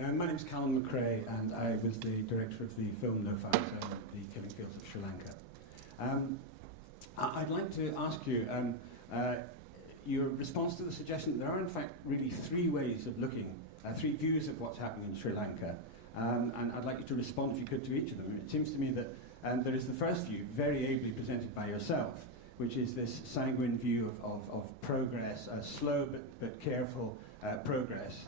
My name's Callum McRae, and I was the director of the film No Fire Zone, The Killing Fields of Sri Lanka. I'd like to ask you your response to the suggestion that there are in fact really three ways of looking, three views of what's happening in Sri Lanka, and I'd like you to respond, if you could, to each of them. It seems to me that there is the first view, very ably presented by yourself, which is this sanguine view of progress, slow but careful progress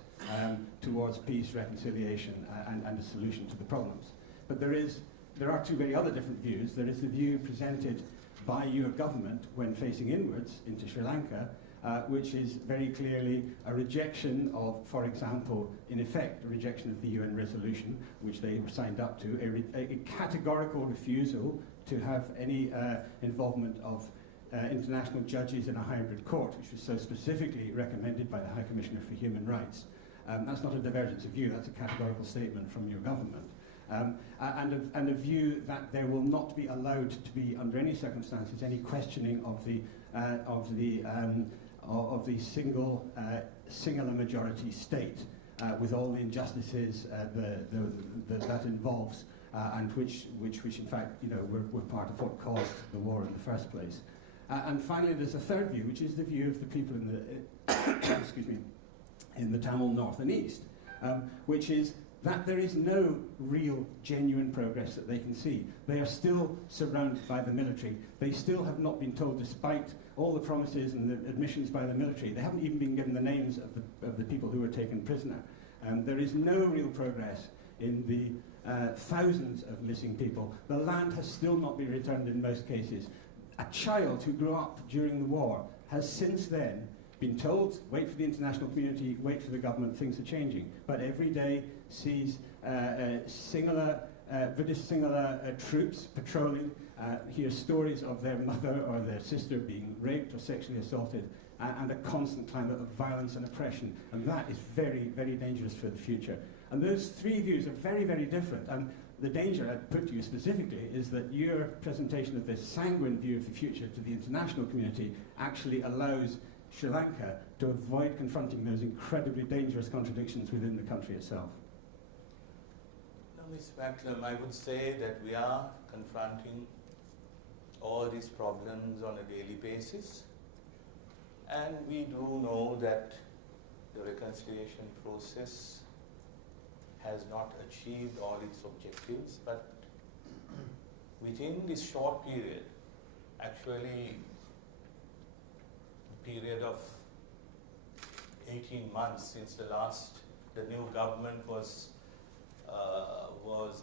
towards peace, reconciliation, and a solution to the problems. But there are two very other different views. There is the view presented by your government when facing inwards into Sri Lanka, which is very clearly a rejection of, for example, in effect, a rejection of the UN resolution, which they were signed up to, a categorical refusal to have any involvement of international judges in a hybrid court, which was so specifically recommended by the High Commissioner for Human Rights. That's not a divergence of view, that's a categorical statement from your government. And a view that there will not be allowed to be, under any circumstances, any questioning of the singular majority state, with all the injustices that involves, and which in fact, were part of what caused the war in the first place. And finally, there's a third view, which is the view of the people in the excuse me, in the Tamil North and East, which is that there is no real, genuine progress that they can see. They are still surrounded by the military. They still have not been told, despite all the promises and the admissions by the military, they haven't even been given the names of the people who were taken prisoner. There is no real progress in the thousands of missing people. The land has still not been returned in most cases. A child who grew up during the war has since then been told, wait for the international community, wait for the government, things are changing. But every day sees British singular troops patrolling, hear stories of their mother or their sister being raped or sexually assaulted, and a constant climate of violence and oppression. And that is very, very dangerous for the future. And those three views are very, very different. And the danger I'd put to you specifically is that your presentation of this sanguine view of the future to the international community actually allows Sri Lanka to avoid confronting those incredibly dangerous contradictions within the country itself. No, Ms. Macklem, I would say that we are confronting all these problems on a daily basis, and we do know that the reconciliation process has not achieved all its objectives, but within this short period, actually period of 18 months since the new government was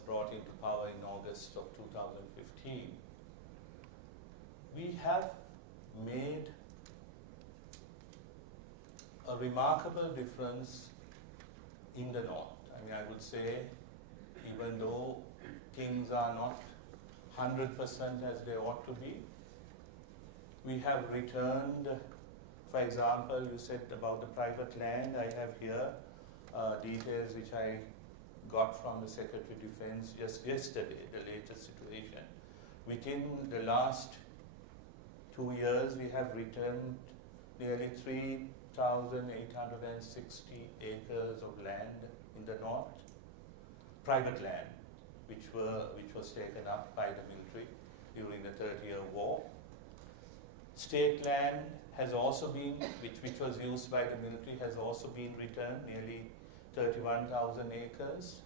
brought into power in August of 2015, we have made a remarkable difference in the North. I mean, I would say, even though things are not 100% as they ought to be, we have returned. For example, you said about the private land. I have here details which I got from the Secretary of Defense just yesterday, the latest situation. Within the last 2 years, we have returned nearly 3,860 acres of land in the north, private land, which was taken up by the military during the 30-year war. State land has also been, which was used by the military, has also been returned, nearly 31,000 acres.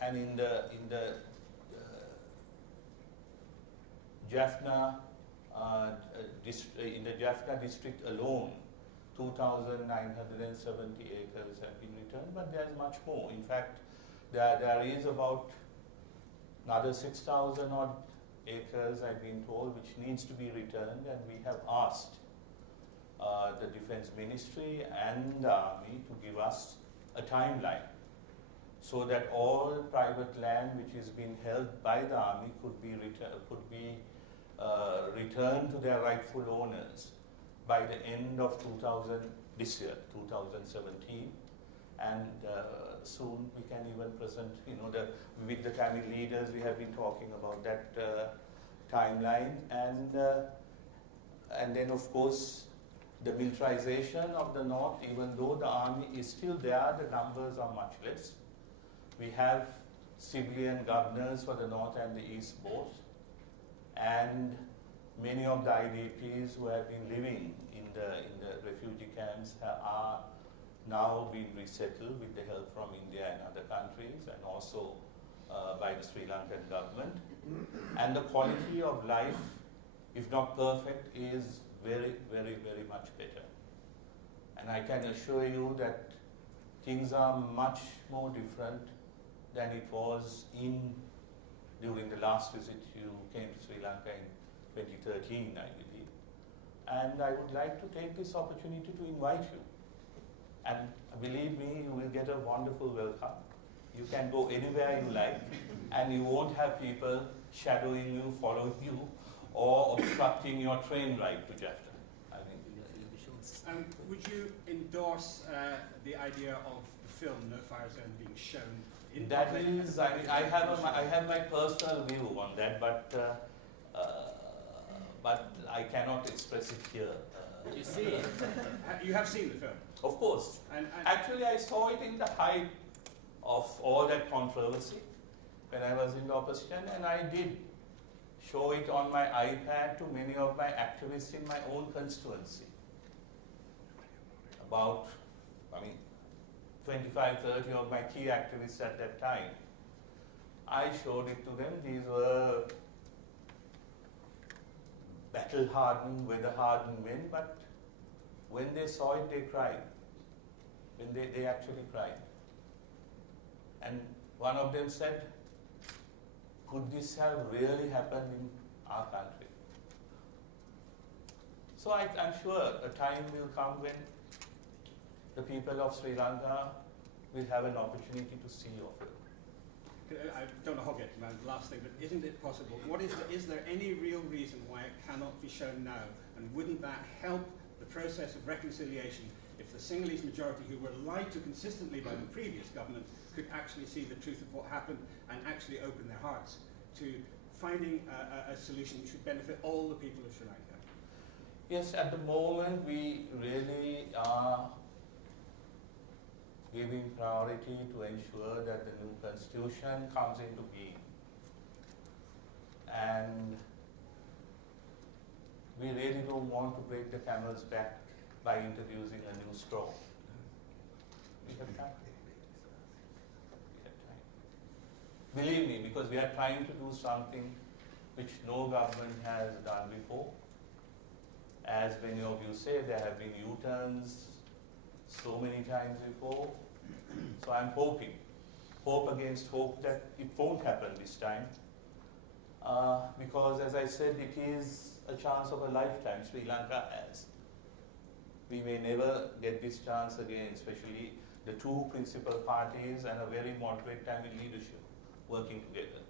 And in the Jaffna district alone, 2,970 acres have been returned, but there's much more. In fact, there is about another 6,000 odd acres, I've been told, which needs to be returned, and we have asked the Defense Ministry and the Army to give us a timeline so that all private land which is being held by the Army could be returned to their rightful owners by the end of this year, 2017. And soon we can even present, with the Tamil leaders, we have been talking about that timeline. And then, of course, the militarization of the north, even though the army is still there, the numbers are much less. We have civilian governors for the north and the east both, and many of the IDPs who have been living in the refugee camps are now being resettled with the help from India and other countries, and also by the Sri Lankan government. And the quality of life, if not perfect, is very, very, very much better. And I can assure you that things are much more different than it was during the last visit you came to Sri Lanka in 2013, I believe. And I would like to take this opportunity to invite you. And believe me, you will get a wonderful welcome. You can go anywhere you like, and you won't have people shadowing you, following you, or obstructing your train ride to Jaffna. I mean, would you endorse the idea of the film No Fire Zone being shown in that public? is, I have my personal view on that, but I cannot express it here. You see, you have seen the film. Of course. And actually, I saw it in the height of all that controversy when I was in the opposition, and I did show it on my iPad to many of my activists in my own constituency. About, 25, 30 of my key activists at that time. I showed it to them. These were battle-hardened, weather-hardened men, but when they saw it, they cried. When they actually cried. And one of them said, could this have really happened in our country? So I'm sure a time will come when the people of Sri Lanka will have an opportunity to see your film. I don't know how to get to the last thing, but isn't it possible? Is there any real reason why it cannot be shown now? And wouldn't that help the process of reconciliation if the Sinhalese majority, who were lied to consistently by the previous government, could actually see the truth of what happened and actually open their hearts to finding a solution which would benefit all the people of Sri Lanka? Yes, at the moment we really are giving priority to ensure that the new constitution comes into being. And we really don't want to break the camel's back by introducing a new straw. We have time. Believe me, because we are trying to do something which no government has done before. As many of you say, there have been U-turns so many times before. So I'm hoping, hope against hope, that it won't happen this time. Because as I said, it is a chance of a lifetime Sri Lanka has. We may never get this chance again, especially the two principal parties and a very moderate Tamil leadership working together.